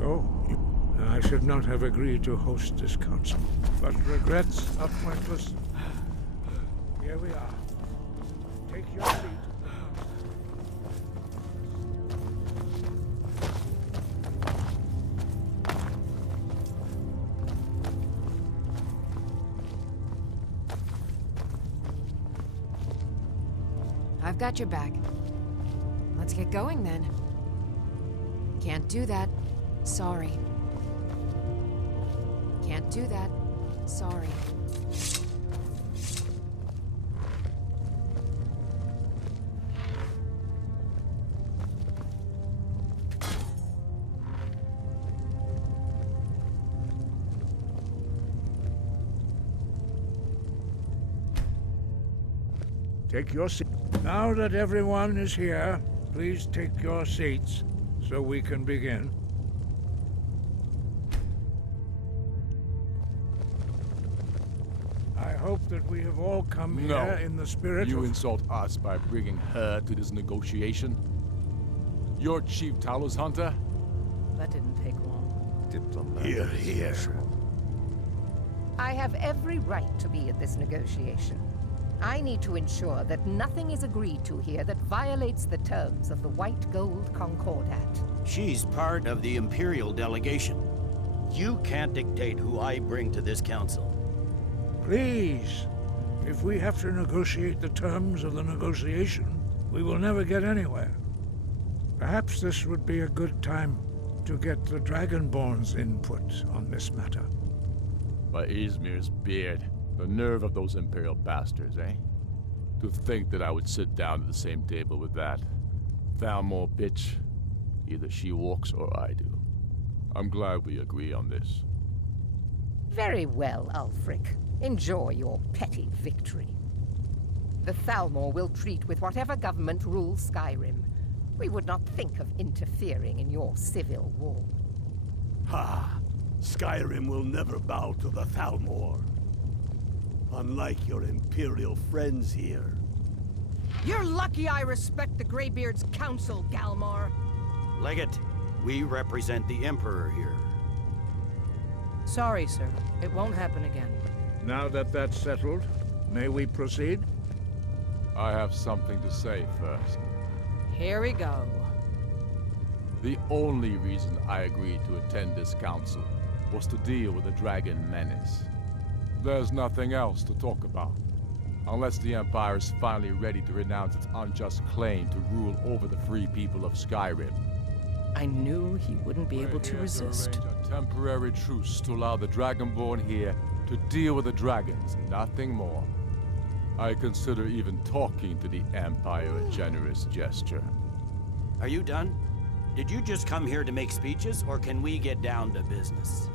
So, I should not have agreed to host this council. But regrets are pointless. Here we are. Take your seat. I've got your back. Let's get going then. Can't do that. Sorry. Can't do that. Sorry. Take your seat. Now that everyone is here, please take your seats so we can begin. I hope that we have all come here in the spirit You of... insult us by bringing her to this negotiation? You're Chief Talos Hunter? That didn't take long. Here, here. I have every right to be at this negotiation. I need to ensure that nothing is agreed to here that violates the terms of the White Gold Concordat. She's part of the Imperial delegation. You can't dictate who I bring to this council. Please, if we have to negotiate the terms of the negotiation, we will never get anywhere. Perhaps this would be a good time to get the Dragonborn's input on this matter. By Izmir's beard. The nerve of those Imperial bastards, eh? To think that I would sit down at the same table with that. Thalmor bitch. Either she walks or I do. I'm glad we agree on this. Very well, Ulfric. Enjoy your petty victory. The Thalmor will treat with whatever government rules Skyrim. We would not think of interfering in your civil war. Ha! Skyrim will never bow to the Thalmor. Unlike your Imperial friends here. You're lucky I respect the Greybeard's council, Galmar. Legate, we represent the Emperor here. Sorry, sir. It won't happen again. Now that that's settled, may we proceed? I have something to say first. Here we go. The only reason I agreed to attend this council was to deal with the Dragon Menace. There's nothing else to talk about. Unless the Empire is finally ready to renounce its unjust claim to rule over the free people of Skyrim. I knew he wouldn't be able to resist. To arrange a temporary truce to allow the Dragonborn here to deal with the dragons, nothing more. I consider even talking to the Empire a generous gesture. Are you done? Did you just come here to make speeches, or can we get down to business?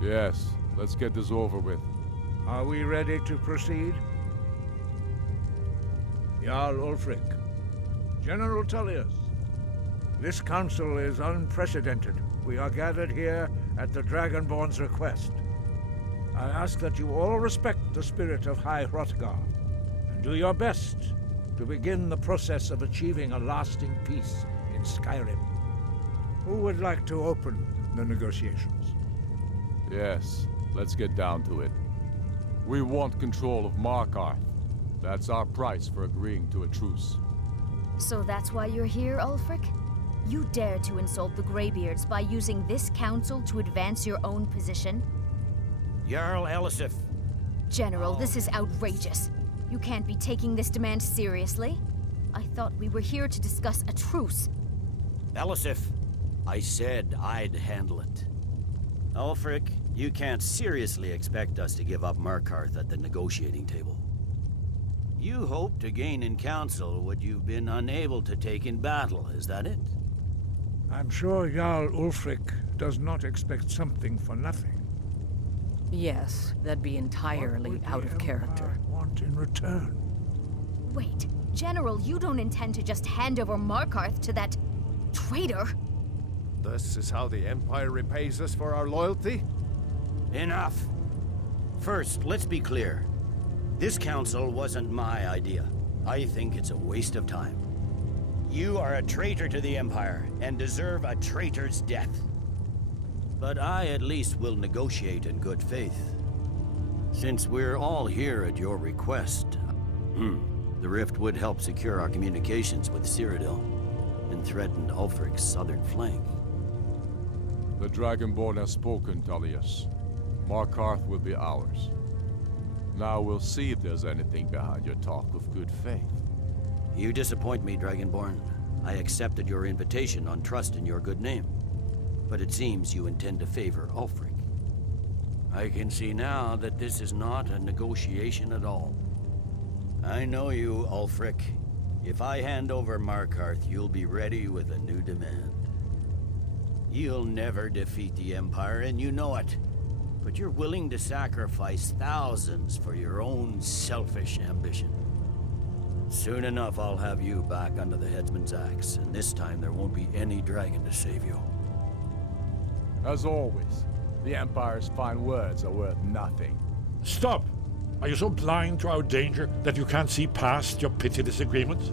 Yes, let's get this over with. Are we ready to proceed? Jarl Ulfric, General Tullius, this council is unprecedented. We are gathered here at the Dragonborn's request. I ask that you all respect the spirit of High Hrothgar, and do your best to begin the process of achieving a lasting peace in Skyrim. Who would like to open the negotiations? Yes, let's get down to it. We want control of Markarth. That's our price for agreeing to a truce. So that's why you're here, Ulfric? You dare to insult the Greybeards by using this council to advance your own position? Jarl Elisif. General, this is outrageous. You can't be taking this demand seriously. I thought we were here to discuss a truce. Elisif, I said I'd handle it. Ulfric, you can't seriously expect us to give up Markarth at the negotiating table. You hope to gain in council what you've been unable to take in battle, is that it? I'm sure Jarl Ulfric does not expect something for nothing. Yes, that'd be entirely out of character. Want in return? Wait, General, you don't intend to just hand over Markarth to that traitor? This is how the Empire repays us for our loyalty? Enough! First, let's be clear. This council wasn't my idea. I think it's a waste of time. You are a traitor to the Empire, and deserve a traitor's death. But I at least will negotiate in good faith. Since we're all here at your request, the rift would help secure our communications with Cyrodiil and threaten Ulfric's southern flank. The Dragonborn has spoken, Tullius. Markarth will be ours. Now we'll see if there's anything behind your talk of good faith. You disappoint me, Dragonborn. I accepted your invitation on trust in your good name. But it seems you intend to favor Ulfric. I can see now that this is not a negotiation at all. I know you, Ulfric. If I hand over Markarth, you'll be ready with a new demand. You'll never defeat the Empire, and you know it. But you're willing to sacrifice thousands for your own selfish ambition. Soon enough, I'll have you back under the headsman's axe, and this time there won't be any dragon to save you. As always, the Empire's fine words are worth nothing. Stop! Are you so blind to our danger that you can't see past your petty disagreements?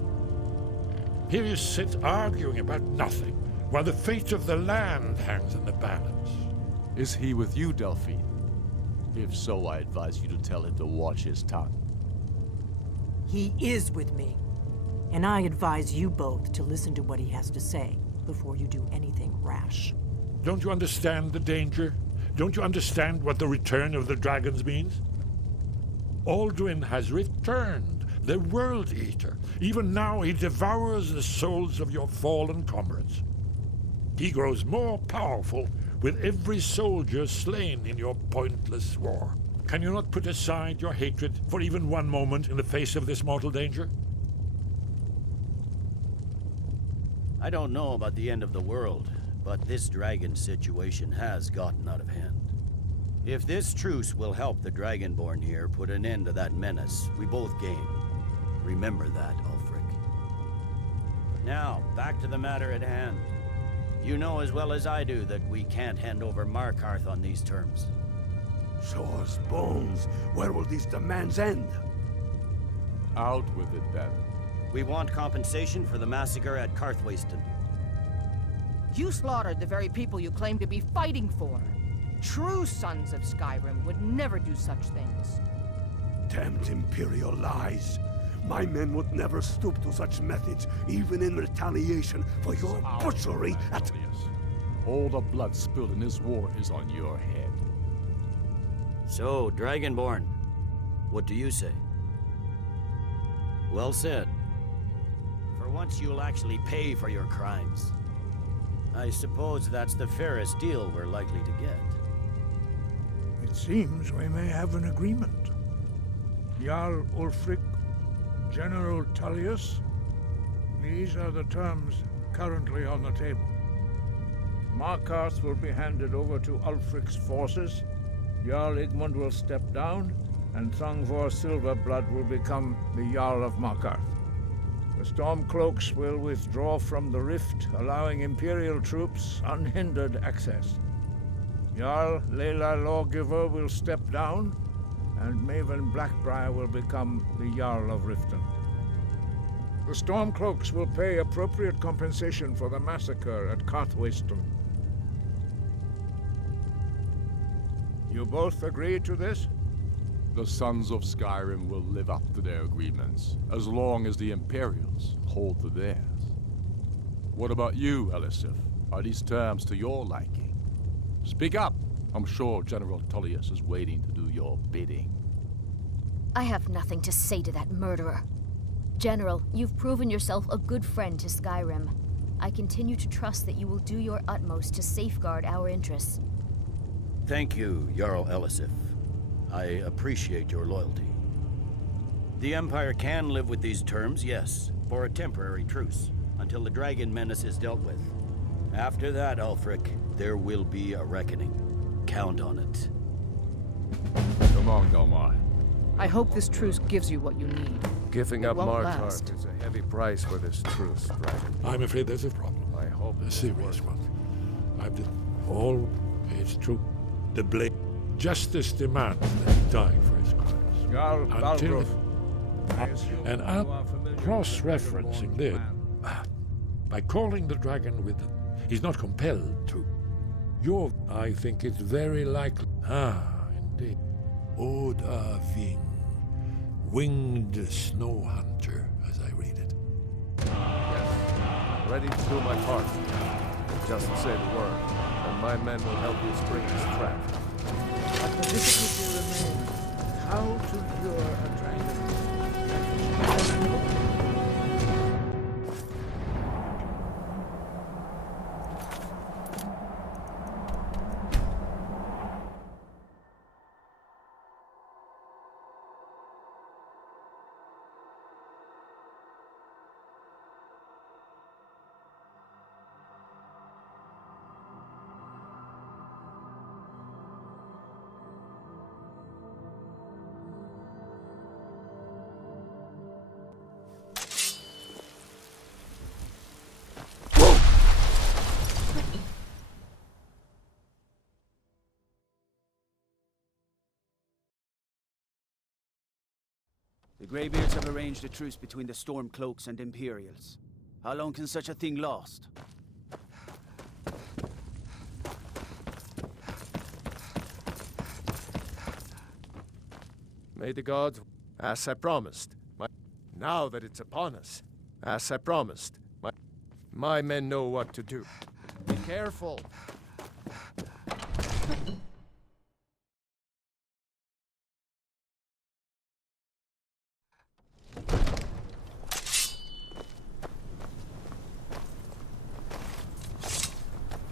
Here you sit arguing about nothing, while the fate of the land hangs in the balance. Is he with you, Delphine? If so, I advise you to tell him to watch his tongue. He is with me. And I advise you both to listen to what he has to say before you do anything rash. Don't you understand the danger? Don't you understand what the return of the dragons means? Aldrin has returned, the World Eater. Even now he devours the souls of your fallen comrades. He grows more powerful with every soldier slain in your pointless war. Can you not put aside your hatred for even one moment in the face of this mortal danger? I don't know about the end of the world, but this dragon situation has gotten out of hand. If this truce will help the Dragonborn here put an end to that menace, we both gain. Remember that, Ulfric. Now, back to the matter at hand. You know as well as I do that we can't hand over Markarth on these terms. Show us bones. Where will these demands end? Out with it, then. We want compensation for the massacre at Karthwasten. You slaughtered the very people you claim to be fighting for. True sons of Skyrim would never do such things. Damned Imperial lies. My men would never stoop to such methods, even in retaliation for your butchery at... All the blood spilled in this war is on your head. So, Dragonborn, what do you say? Well said. For once you'll actually pay for your crimes. I suppose that's the fairest deal we're likely to get. It seems we may have an agreement. Jarl Ulfric, General Tullius, these are the terms currently on the table. Markarth will be handed over to Ulfric's forces, Jarl Igmund will step down, and Thongvor Silverblood will become the Jarl of Markarth. The Stormcloaks will withdraw from the rift, allowing Imperial troops unhindered access. Jarl Leila Lawgiver will step down, and Maven Blackbriar will become the Jarl of Riften. The Stormcloaks will pay appropriate compensation for the massacre at Karthwasten. You both agree to this? The Sons of Skyrim will live up to their agreements, as long as the Imperials hold to theirs. What about you, Elisif? Are these terms to your liking? Speak up! I'm sure General Tullius is waiting to do your bidding. I have nothing to say to that murderer. General, you've proven yourself a good friend to Skyrim. I continue to trust that you will do your utmost to safeguard our interests. Thank you, Jarl Elisif. I appreciate your loyalty. The Empire can live with these terms, yes, for a temporary truce, until the dragon menace is dealt with. After that, Ulfric, there will be a reckoning. Count on it. Come on, Galmar. I hope this truce gives you what you need. Giving It up won't Markarth last. is a heavy price for this truce, Dragon. I'm afraid there's a problem. I hope A it's serious worth one. I've did all... It's true. The blade. Justice demands that he die for his crimes. Jarl Until... Balgruuf, I assume And you I'm are familiar with the cross-referencing Dragonborn this. plan. By calling the dragon with... He's not compelled to. I think it's very likely. Ah, indeed. Oda Ving. Winged Snow Hunter, as I read it. Yes. Ready to do my part. Just say the word, and my men will help you spring this trap. But the difficulty remains how to lure a dragon. The Greybeards have arranged a truce between the Stormcloaks and Imperials. How long can such a thing last? May the gods, as I promised. Now that it's upon us, as I promised, my men know what to do. Be careful.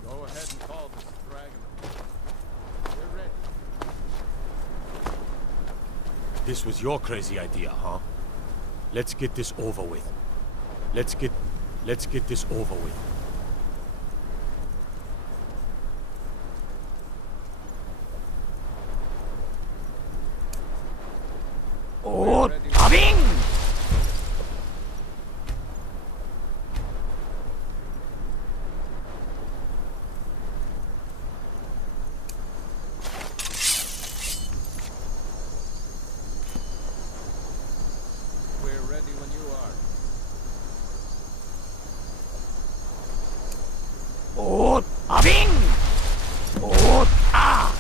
Go ahead and call this dragon. We're ready. This was your crazy idea, huh? Let's get this over with. Let's get this over with. Oh, Tabing! We're ready when you are. Oh, Tabing! Oh, ah!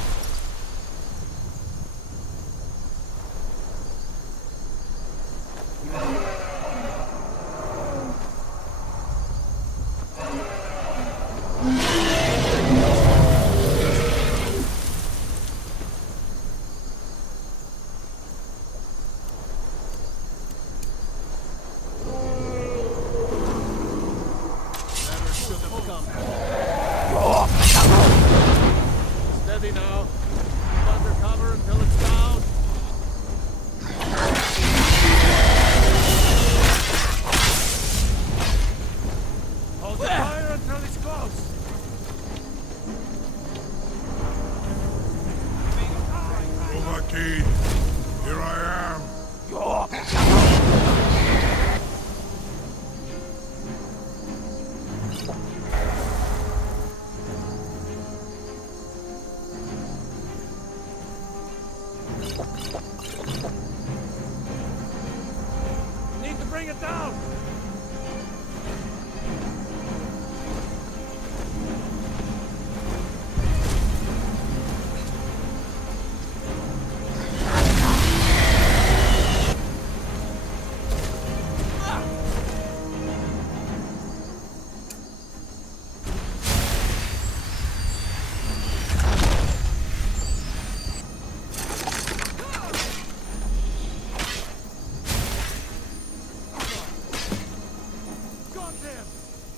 Steady now. Keep under cover until it's down. Hold the fire until it's close. Overkey, here I am. Need to bring it down.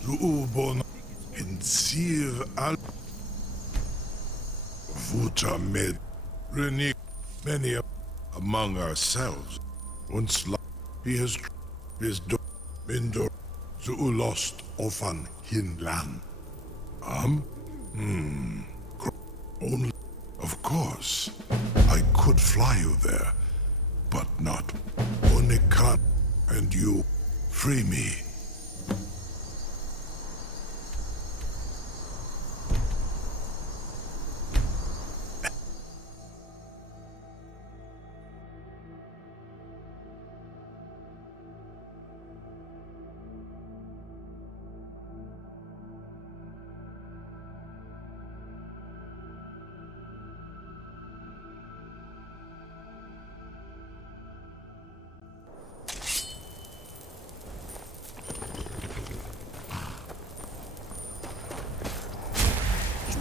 Zuubon in Sir Al Vutamed Renik many among ourselves. Once he has his Mindor Zuulost Ofan Hinlan. Only of course I could fly you there, but not Onikat and you free me.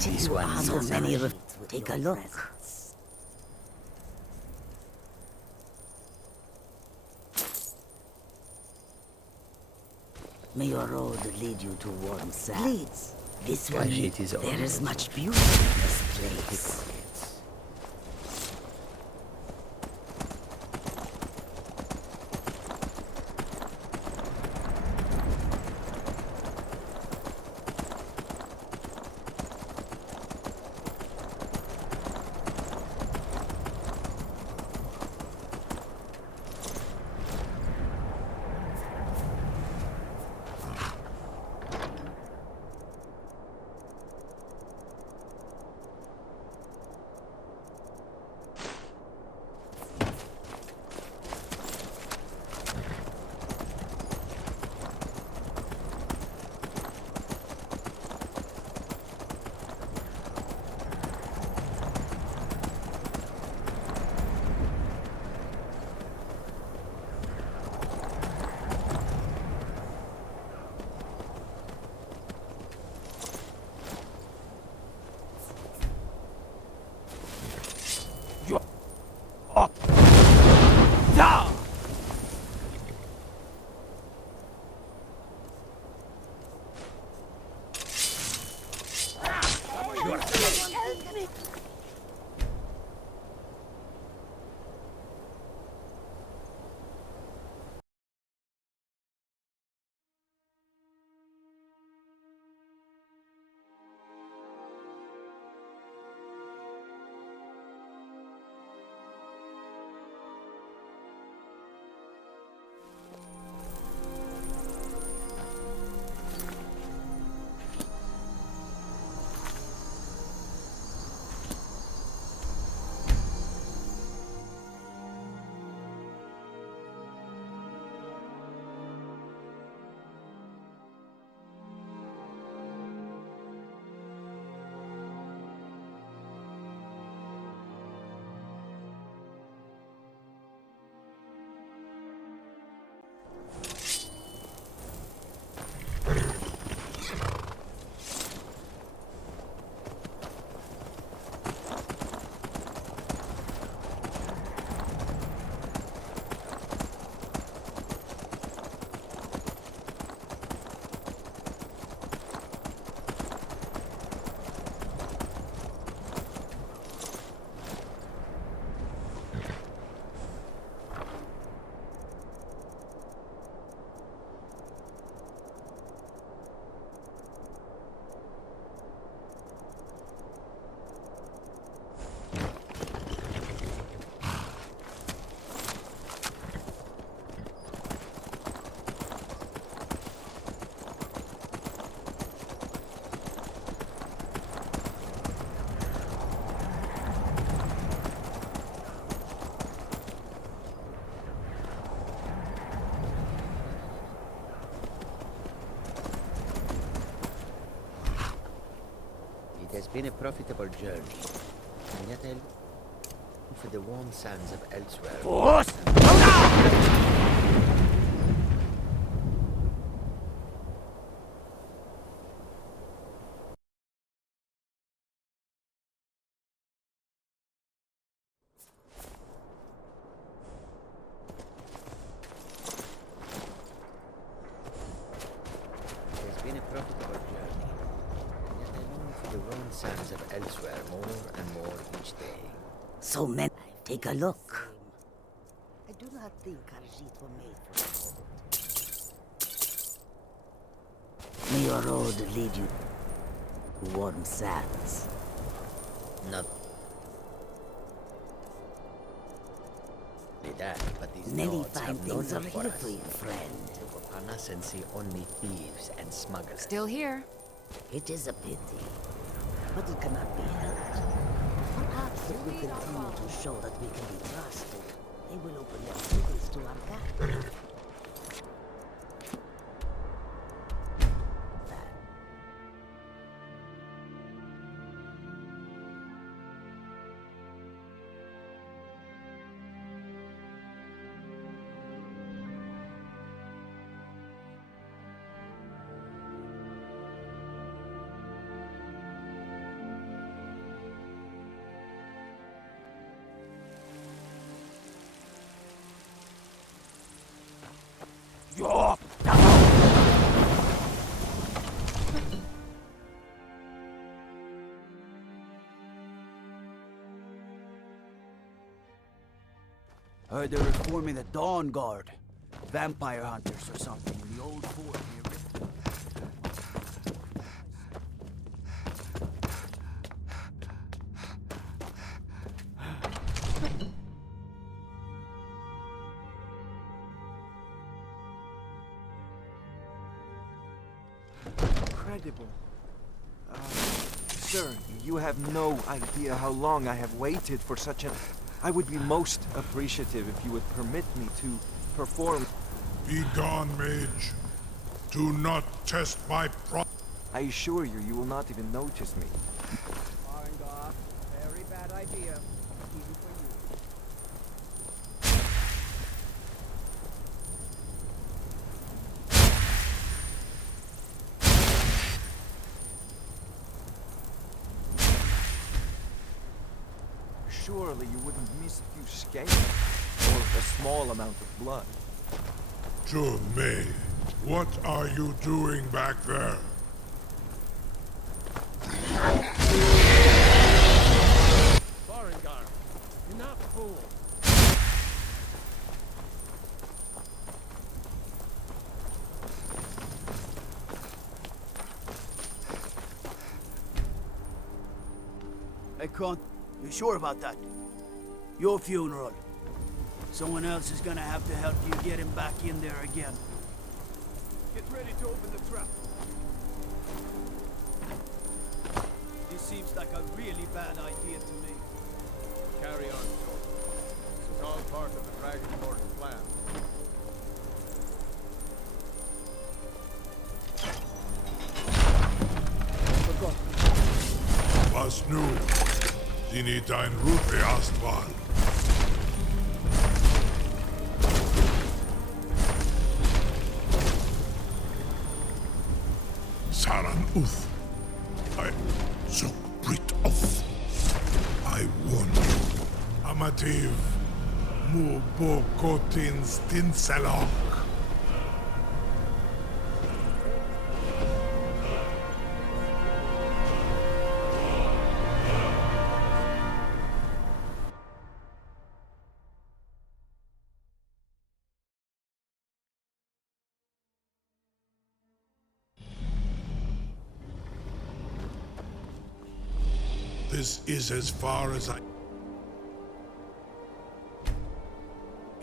This one so many of... Take a look. May your road lead you to warm sands. This one, there is much beauty in this place. It has been a profitable journey, and yet I look for the warm sands of elsewhere. It has been a profitable journey, and yet I long for the warm sands of elsewhere more and more each day. So many. Take a look. I do not think Khajiit were made for gold. May your road lead you to warm sands. Not only that, but these Many lords fine have things no are love for here us. for you, friend. Look upon us and see only thieves and smugglers. Still here. It is a pity, but it cannot be helped. Perhaps if we continue to show that we can be trusted, they will open their cities to our capital. Heard they're reforming the Dawn Guard. Vampire hunters or something in the old fort near Rift. Incredible. Sir, you have no idea how long I have waited for such an... I would be most appreciative if you would permit me to perform... Be gone, mage. Do not test my I assure you, you will not even notice me. Very bad idea. Even for you. Surely you wouldn't miss a few scales, or a small amount of blood. May, what are you doing back there? Farengar, you're not fool. Hey, Con, you sure about that? Your funeral. Someone else is gonna have to help you get him back in there again. Get ready to open the trap. This seems like a really bad idea to me. Carry on, George. This is all part of the Dragonborn's plan. Was nu? Sie dein Rufe erstmal. Saran Uth. I took Brit off. I warn you. Amativ. Mubo Kotin Stinselok. This is as far as I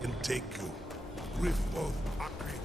can take you. Griff of Akri.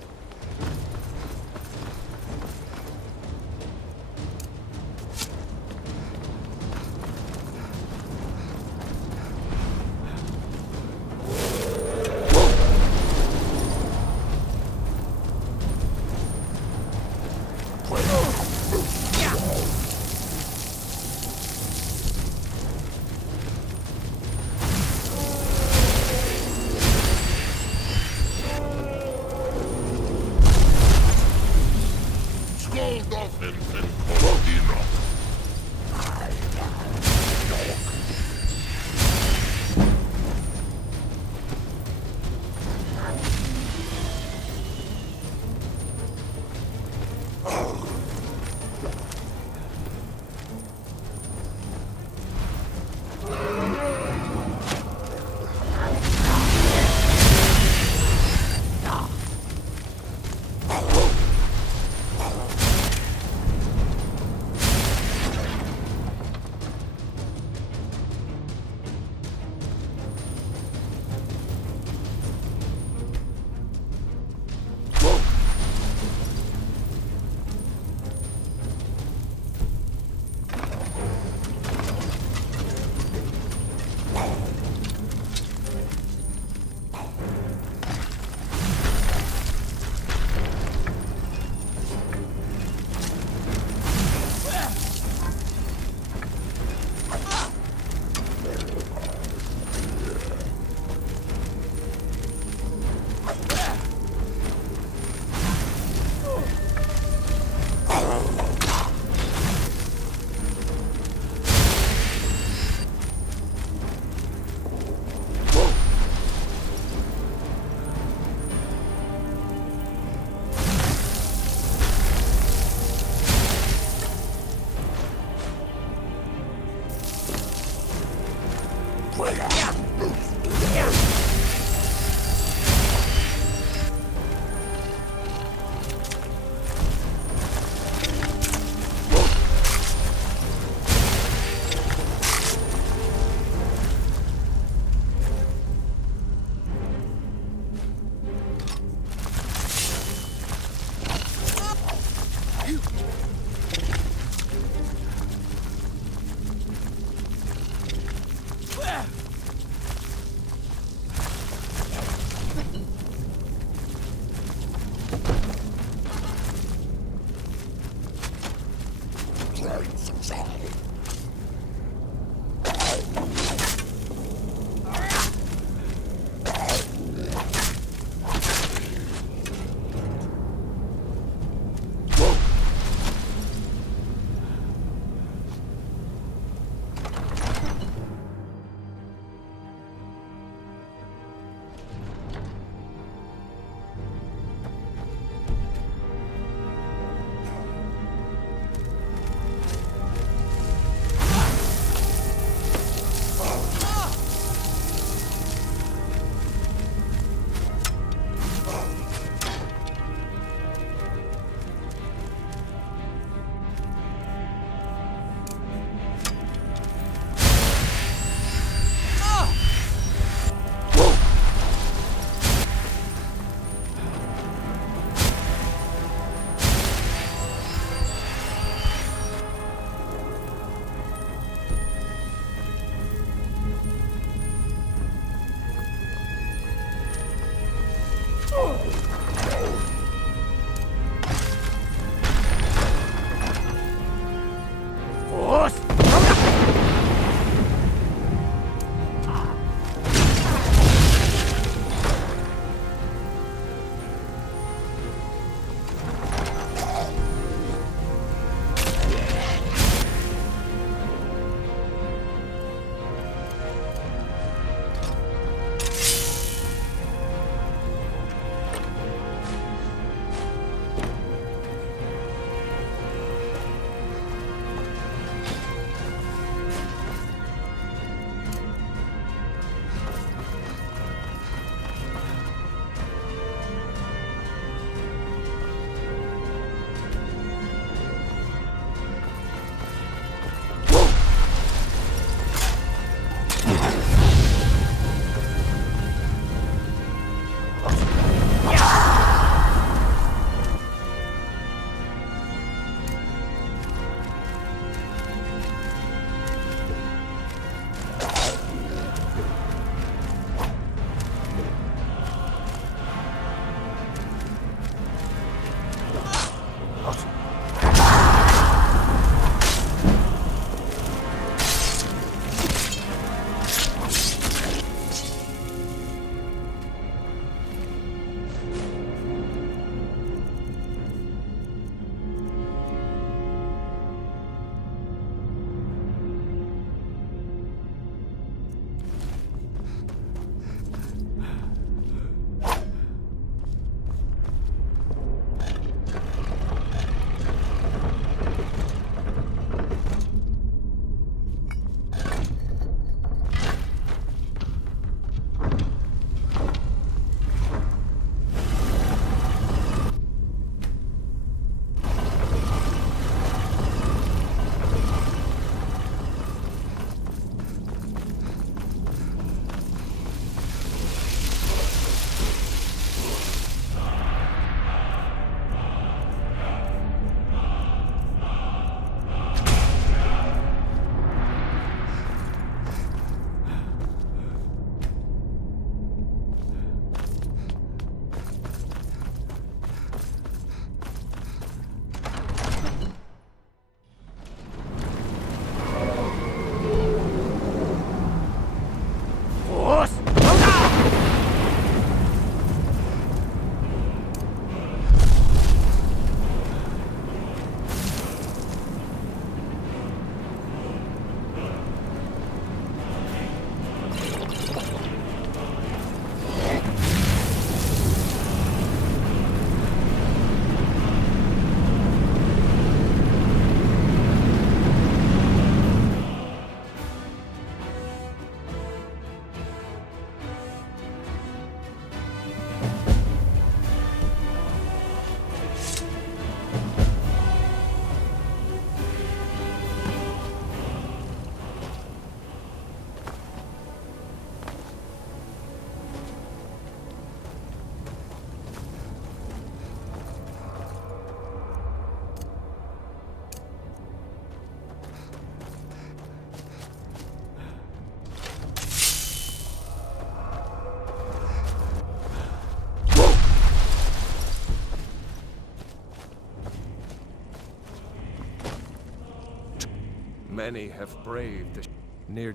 Many have braved the near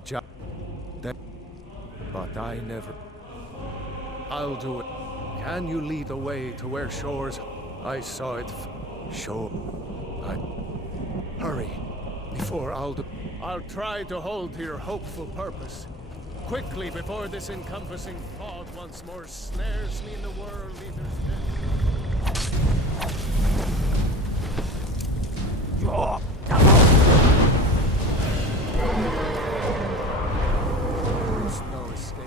but I never. I'll do it. Can you lead the way to where shores? I saw it. Hurry, before I'll try to hold to your hopeful purpose. Quickly, before this encompassing fog once more snares me in the world eater's den. There's no escape.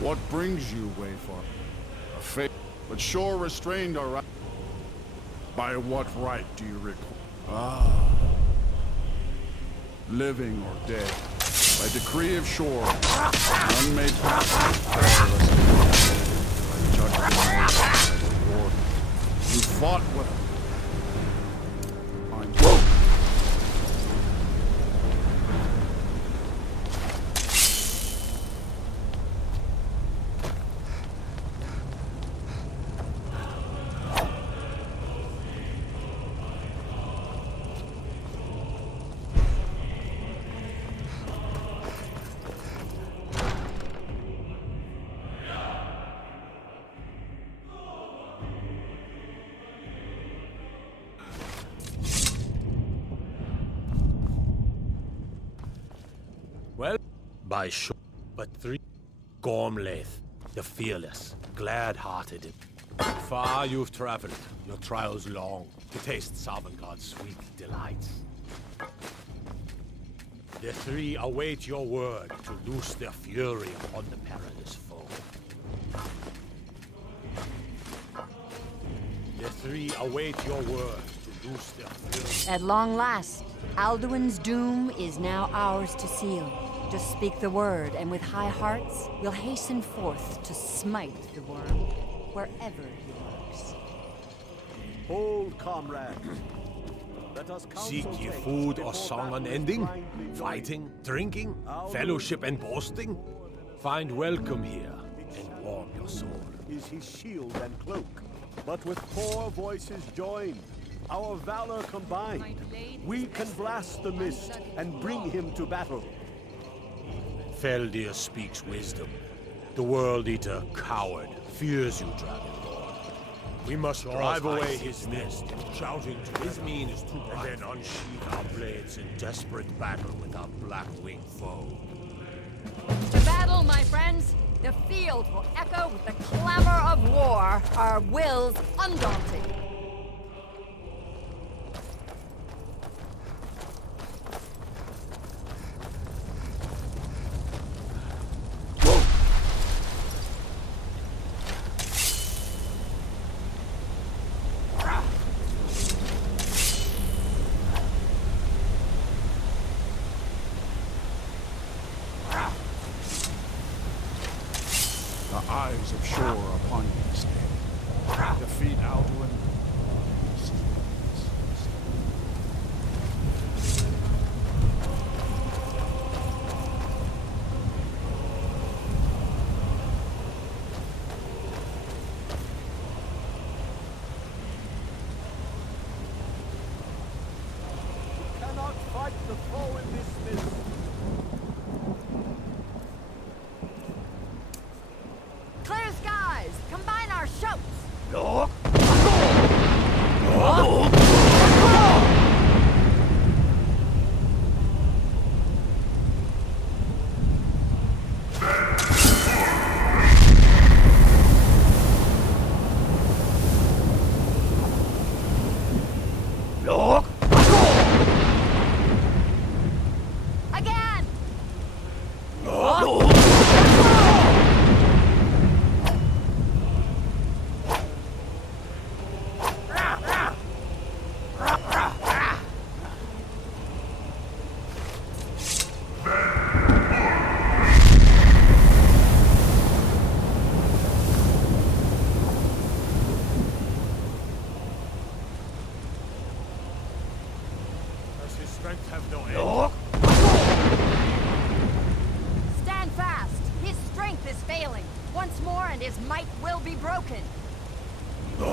What brings you, Wayfar? A fate, but sure restrained our right. By what right do you require? Living or dead, by decree of shore, none may pass. You fought well. Well, by shore, but three. Gormlaith, the fearless, glad-hearted. Far you've traveled, your trials long, to taste Sovngarde's sweet delights. The three await your word to loose their fury upon the perilous foe. The three await your word to loose their fury. At long last, Alduin's doom is now ours to seal. Just speak the word, and with high hearts, we'll hasten forth to smite the worm, wherever he lurks. Hold, comrades. Let us Seek ye food or song unending? Fighting, drinking, fellowship and boasting? Find welcome here, and warm your soul. Is his shield and cloak, but with poor voices joined, our valor combined, we can blast the mist and bring him to battle. Feldir speaks wisdom. The World Eater, coward, fears you, Dragonborn. We must drive away his nest, shouting to his mien is too bright, and then unsheath our blades in desperate battle with our black-winged foe. To battle, my friends! The field will echo with the clamor of war, our wills undaunted. The eyes of shore upon you this day. Defeat Alduin. You cannot fight the foe in this mist. Clear skies! Combine our shouts! no end. Stand fast! His strength is failing. Once more and his might will be broken. The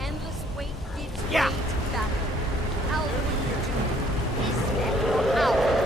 endless wait gives way to battle. Alduin's doom is yet ours.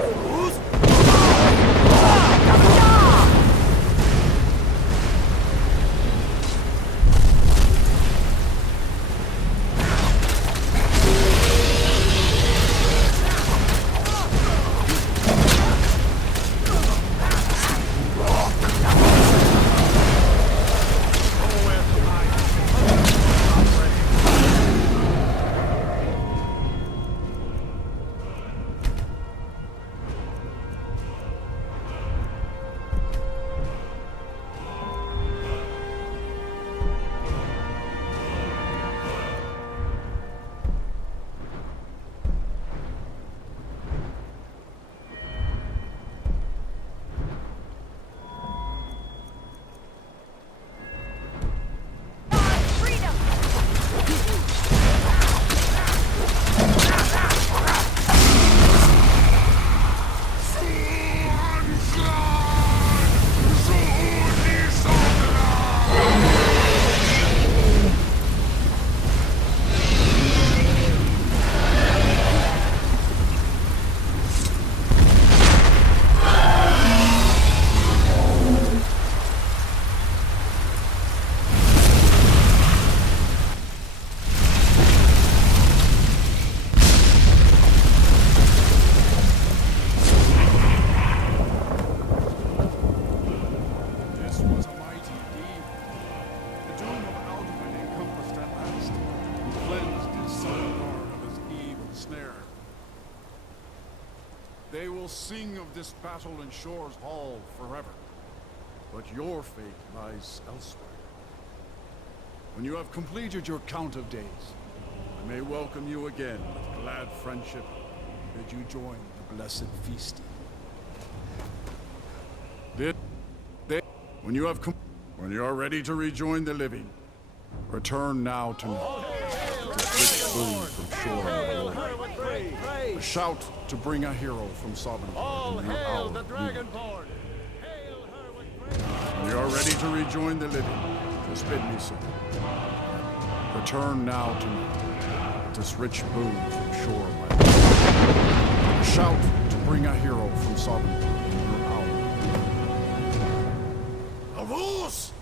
This was a mighty deed. The doom of Alduin encompassed at last, and cleansed his southern lord of his evil snare. They will sing of this battle in Shore's Hall forever, but your fate lies elsewhere. When you have completed your count of days, I may welcome you again with glad friendship, bid you join the blessed feasting. When you are ready to rejoin the living, return now to me. To switch boon from shore and glory. A shout to bring a hero from Sovereign. All hail the Dragonborn! When you are ready to rejoin the living, just bid me so. Return now to me. This rich boon from shore, my lord. A shout to bring a hero from Sovereign. Avus!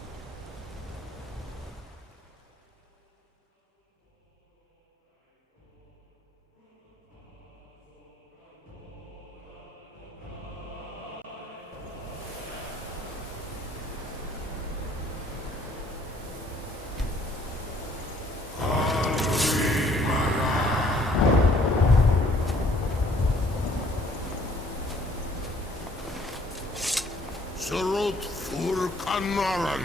Surut fur kanaran.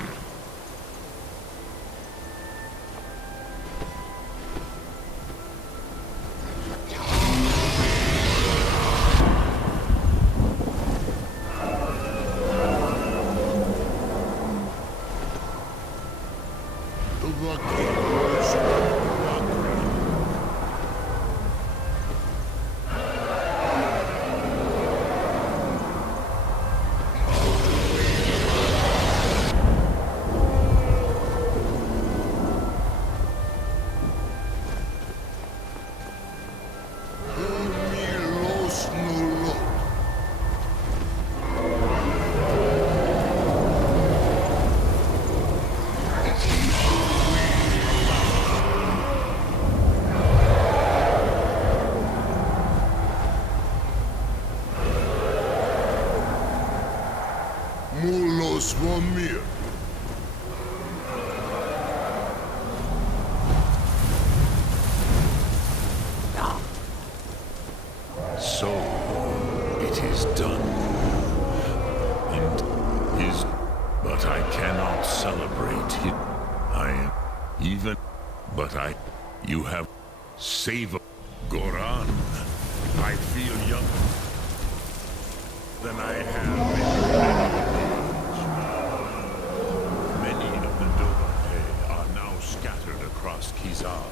Mulos Vomir. So, it is done. And his... But I cannot celebrate it. I am... Even... But I... You have... Save... Goran. I feel younger than I have in many years. Many of the Dovahkiin are now scattered across Kizal.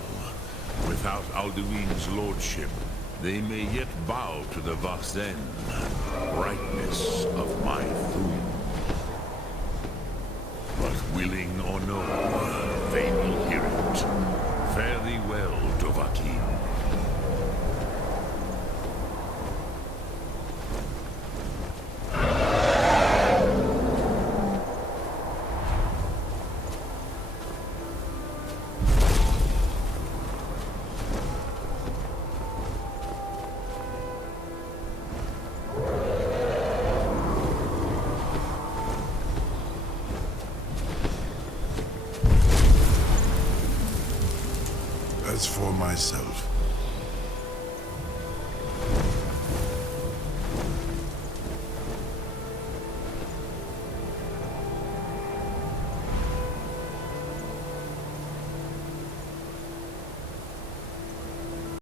Without Alduin's lordship, they may yet bow to the Voxen, brightness of my Thum. But willing or no, they will hear it. Fare thee well, Dovahkiin. As for myself,